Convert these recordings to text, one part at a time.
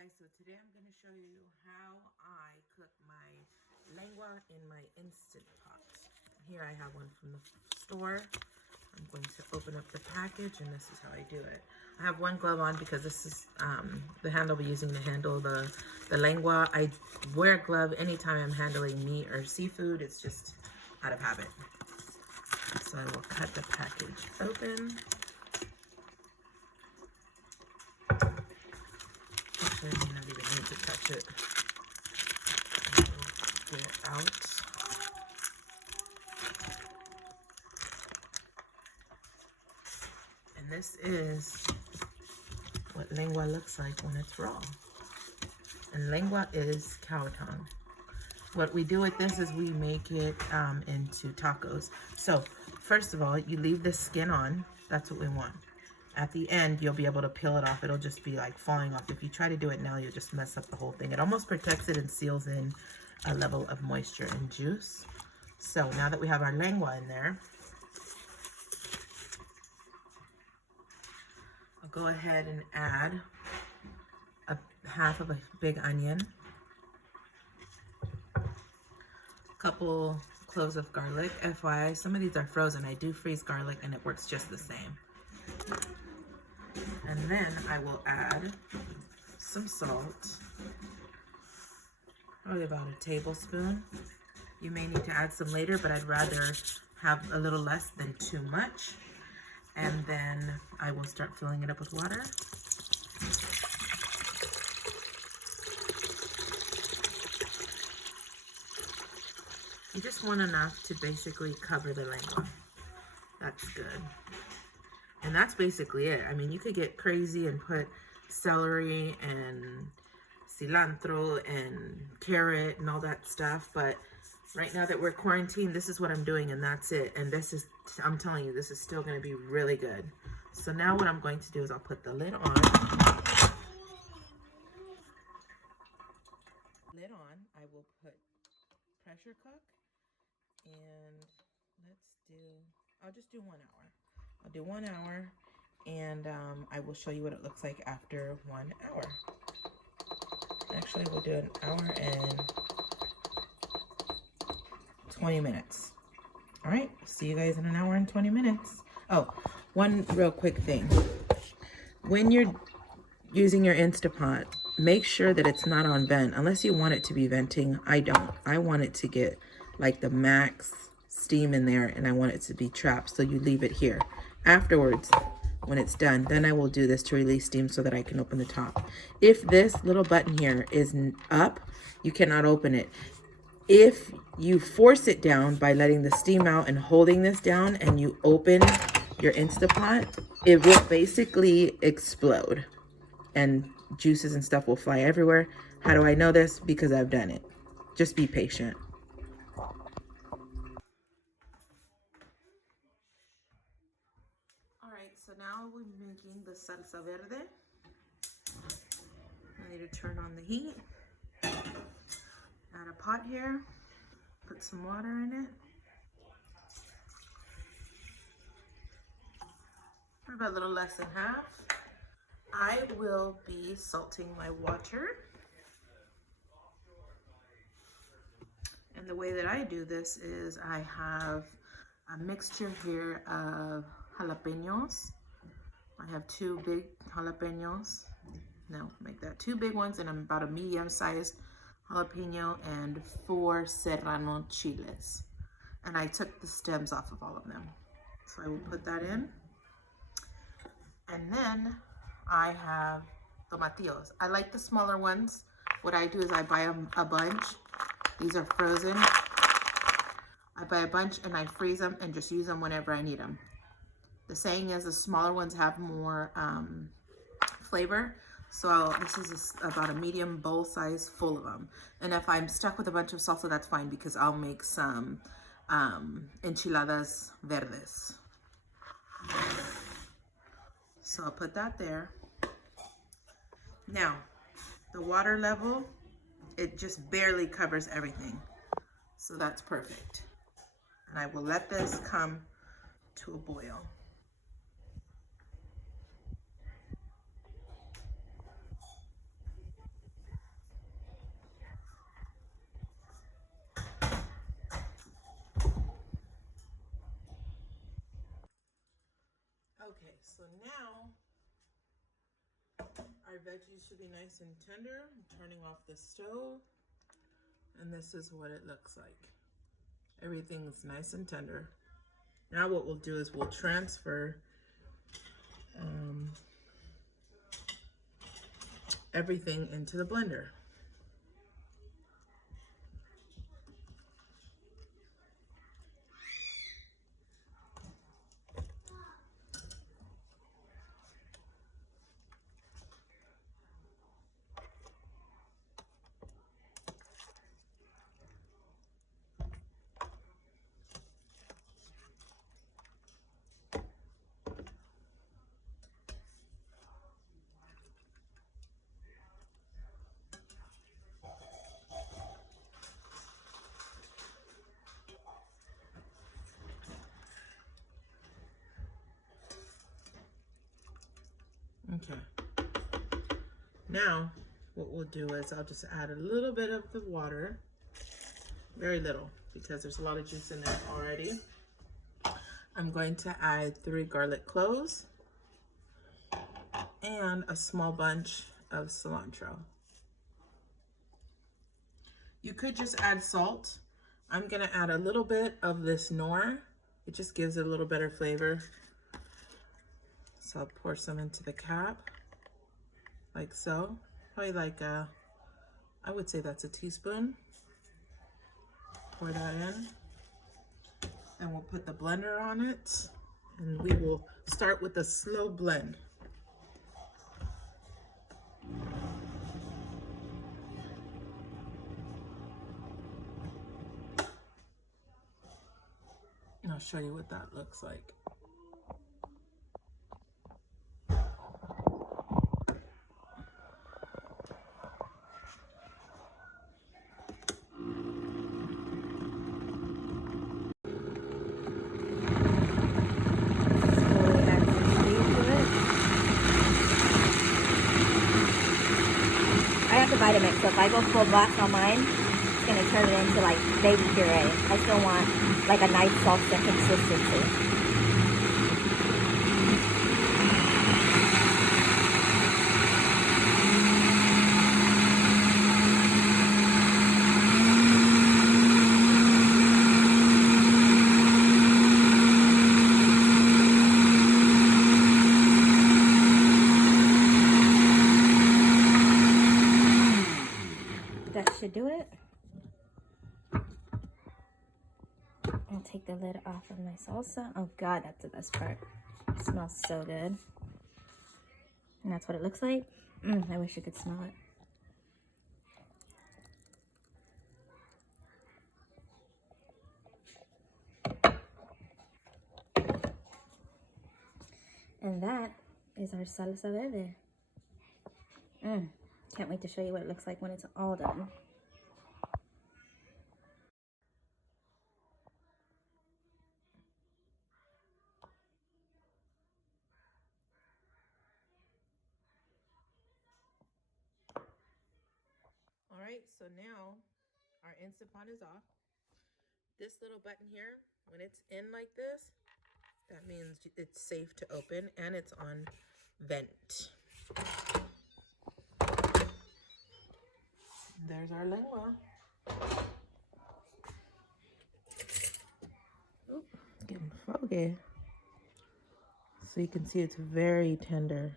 guys, so today I'm going to show you how I cook my lengua in my Instant Pot. Here I have one from the store. I'm going to open up the package and this is how I do it. I have one glove on because this is the hand I'll be using to handle the lengua. I wear a glove anytime I'm handling meat or seafood. It's just out of habit. So I will cut the package open. Actually, I don't even need to touch it. Get it out. And this is what lengua looks like when it's raw. And lengua is cow tongue. What we do with this is we make it into tacos. So first of all, you leave the skin on. That's what we want. At the end, you'll be able to peel it off. It'll just be like falling off. If you try to do it now, you'll just mess up the whole thing. It almost protects it and seals in a level of moisture and juice. So now that we have our lengua in there, I'll go ahead and add half of a big onion, a couple cloves of garlic. FYI, some of these are frozen. I do freeze garlic and it works just the same. And then I will add some salt, probably about a tablespoon. You may need to add some later, but I'd rather have a little less than too much. And then I will start filling it up with water. You just want enough to basically cover the lengua. That's good. And that's basically it. I mean, you could get crazy and put celery and cilantro and carrot and all that stuff, but right now that we're quarantined, this is what I'm doing and that's it. And this is, I'm telling you, this is still gonna be really good. So now what I'm going to do is I'll put the lid on. Lid on, I will put pressure cook and I'll just do 1 hour. I'll do 1 hour and I will show you what it looks like after 1 hour. Actually, we'll do an hour and 20 minutes. All right, see you guys in an hour and 20 minutes. Oh, one real quick thing. When you're using your Instapot, make sure that it's not on vent, unless you want it to be venting. I don't. I want it to get like the max steam in there and I want it to be trapped, so you leave it here. Afterwards, when it's done, then I will do this to release steam so that I can open the top. If this little button here is up, you cannot open it. If you force it down by letting the steam out and holding this down and you open your Instapot, it will basically explode and juices and stuff will fly everywhere. How do I know this? Because I've done it. Just be patient. So now we're making the salsa verde. I need to turn on the heat. Add a pot here. Put some water in it. About a little less than half. I will be salting my water. And the way that I do this is I have a mixture here of jalapenos. I have 2 big jalapenos. No, make that 2 big ones and about a medium-sized jalapeno and 4 serrano chiles. And I took the stems off of all of them. So I will put that in. And then I have tomatillos. I like the smaller ones. What I do is I buy a bunch. These are frozen. I buy a bunch and I freeze them and just use them whenever I need them. The saying is the smaller ones have more flavor. So this is about a medium bowl size full of them. And if I'm stuck with a bunch of salsa, that's fine because I'll make some enchiladas verdes. So I'll put that there. Now, the water level, it just barely covers everything. So that's perfect. And I will let this come to a boil. Okay, so now our veggies should be nice and tender. I'm turning off the stove, and this is what it looks like. Everything's nice and tender. Now what we'll do is we'll transfer everything into the blender. Okay. Now, what we'll do is I'll just add a little bit of the water, very little, because there's a lot of juice in there already. I'm going to add 3 garlic cloves and a small bunch of cilantro. You could just add salt. I'm gonna add a little bit of this Knorr. It just gives it a little better flavor. So I'll pour some into the cap, like so. Probably like I would say that's a teaspoon. Pour that in. And we'll put the blender on it. And we will start with a slow blend. And I'll show you what that looks like. I have to Vitamix, so if I go full blast on mine, it's going to turn it into like baby puree. I still want like a nice salsa consistency. That should do it. I'll take the lid off of my salsa. Oh God, that's the best part. It smells so good. And that's what it looks like. I wish you could smell it. And that is our salsa verde. Can't wait to show you what it looks like when it's all done. All right, so now our Instant Pot is off. This little button here, when it's in like this, that means it's safe to open and it's on vent. There's our lengua. Oop, it's getting foggy. So you can see it's very tender.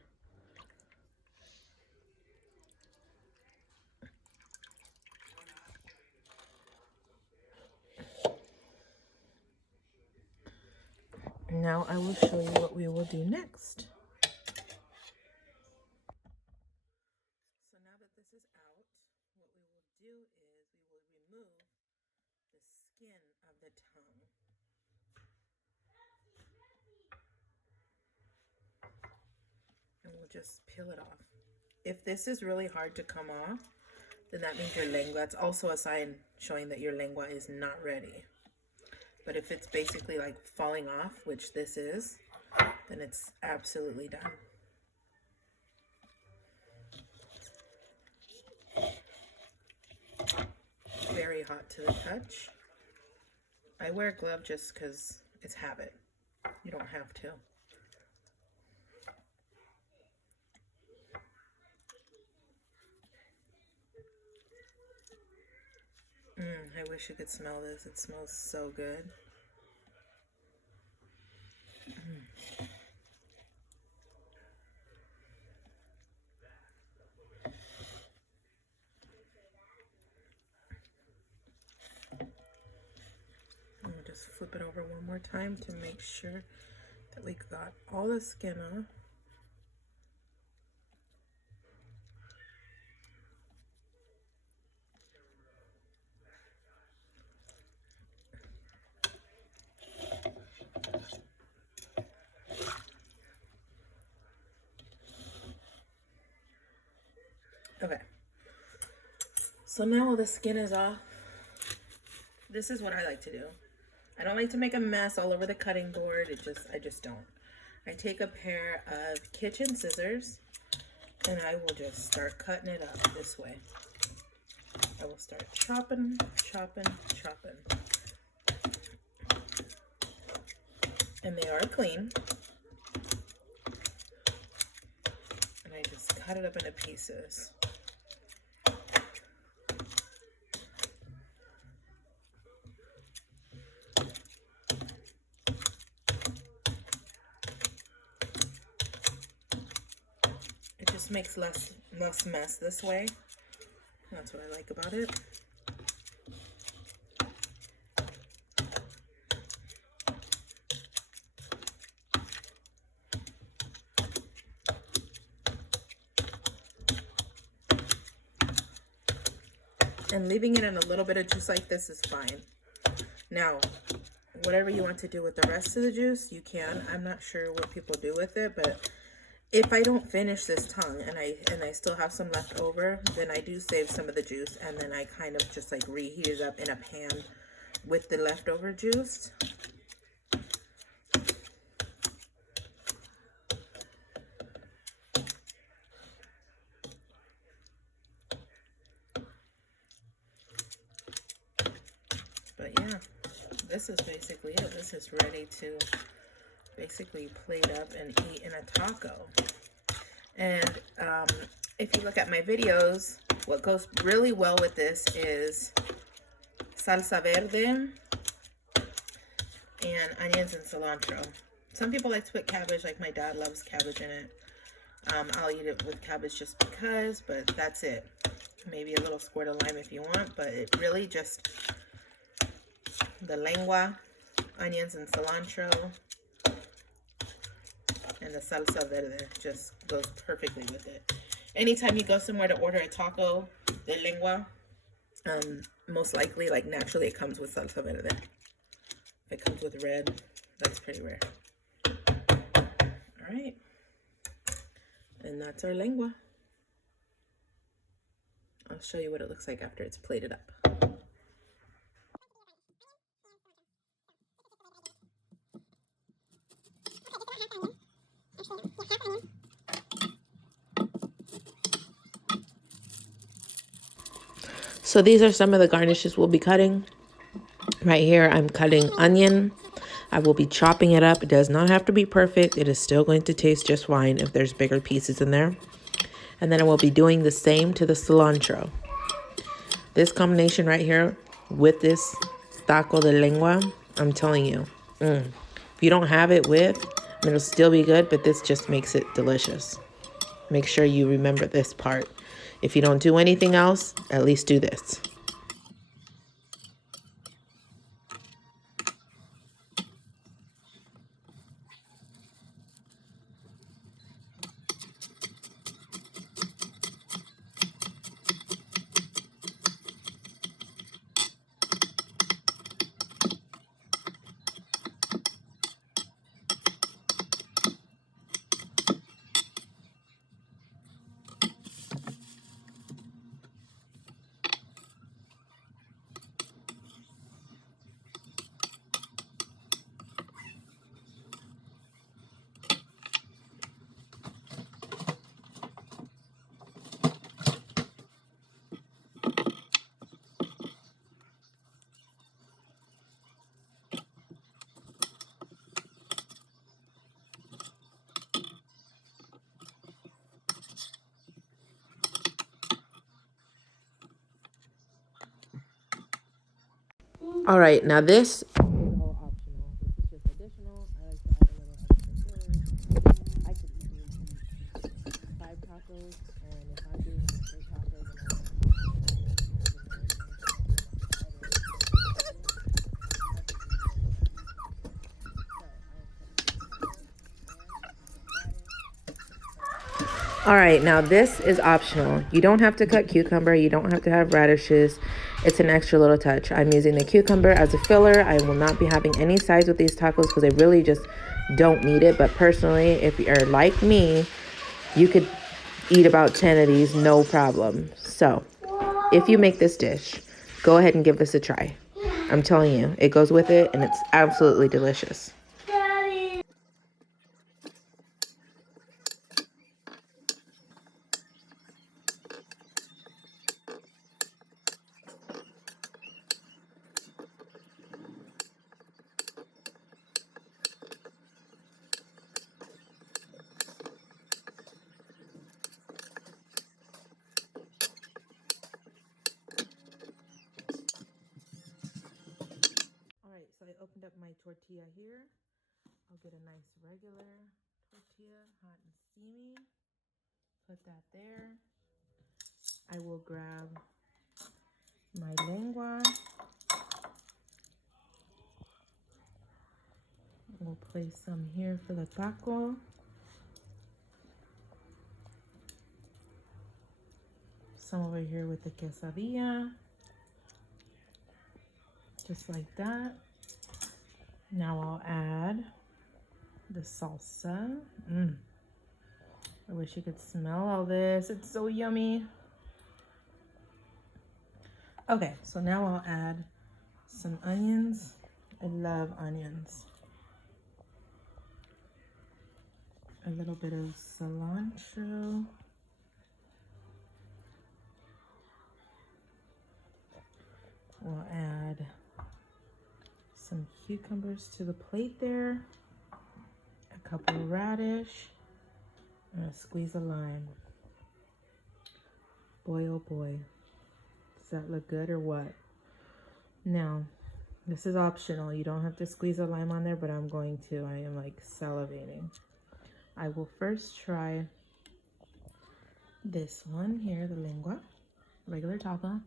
Now I will show you what we will do next. So now that this is out, what we will do is we will remove the skin of the tongue. And we'll just peel it off. If this is really hard to come off, then that means your lengua, that's also a sign showing that your lengua is not ready. But if it's basically like falling off, which this is, then it's absolutely done. Very hot to the touch. I wear a glove just because it's habit. You don't have to. I wish you could smell this. It smells so good. I'm gonna just flip it over one more time to make sure that we got all the skin off. Okay, so now all the skin is off. This is what I like to do. I don't like to make a mess all over the cutting board. I just don't. I take a pair of kitchen scissors and I will just start cutting it up this way. I will start chopping, chopping, chopping. And they are clean. And I just cut it up into pieces. It just makes less mess this way. That's what I like about it. And leaving it in a little bit of juice like this is fine. Now, whatever you want to do with the rest of the juice, you can. I'm not sure what people do with it, but if I don't finish this tongue and I still have some left over, then I do save some of the juice and then I kind of just like reheat it up in a pan with the leftover juice. But yeah, this is basically it. This is ready to basically plate up and eat in a taco. And if you look at my videos, what goes really well with this is salsa verde and onions and cilantro. Some people like to put cabbage, like my dad loves cabbage in it. I'll eat it with cabbage just because, but that's it. Maybe a little squirt of lime if you want, but it really just the lengua, onions and cilantro, and the salsa verde just goes perfectly with it. Anytime you go somewhere to order a taco de lengua, most likely, like naturally, it comes with salsa verde. If it comes with red, that's pretty rare. All right, and that's our lengua. I'll show you what it looks like after it's plated up. So these are some of the garnishes we'll be cutting. Right here, I'm cutting onion. I will be chopping it up. It does not have to be perfect. It is still going to taste just fine if there's bigger pieces in there. And then I will be doing the same to the cilantro. This combination right here with this taco de lengua, I'm telling you, if you don't have it with, it'll still be good, but this just makes it delicious. Make sure you remember this part. If you don't do anything else, at least do this. All right, now this is all optional. This is just additional. I like to add a little extra filler. I could easily eat 5 tacos, and if I'm doing just 4 tacos and I want to All right, now this is optional. You don't have to cut cucumber. You don't have to have radishes. It's an extra little touch. I'm using the cucumber as a filler. I will not be having any sides with these tacos because I really just don't need it. But personally, if you're like me, you could eat about 10 of these, no problem. So if you make this dish, go ahead and give this a try. I'm telling you, it goes with it and it's absolutely delicious. All right, so I opened up my tortilla here. I'll get a nice regular tortilla, hot and steamy. Put that there. I will grab my lengua. We'll place some here for the taco. Some over here with the quesadilla. Just like that. Now I'll add the salsa. I wish you could smell all this. It's so yummy. Okay, so now I'll add some onions. I love onions. A little bit of cilantro. We'll add some cucumbers to the plate there. A couple of radish. And a squeeze of lime. Boy, oh boy. Does that look good or what? Now, this is optional. You don't have to squeeze a lime on there, but I'm going to. I am like salivating. I will first try this one here, the lengua, regular taco.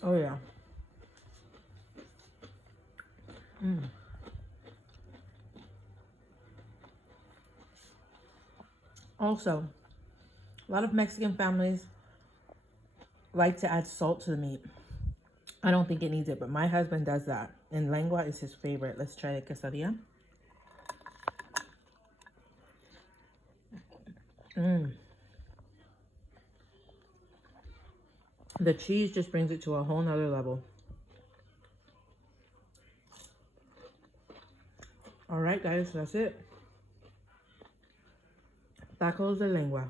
Oh yeah. Also, a lot of Mexican families like to add salt to the meat. I don't think it needs it, but my husband does that. And lengua is his favorite. Let's try the quesadilla. The cheese just brings it to a whole nother level. All right, guys, that's it. Tacos de lengua.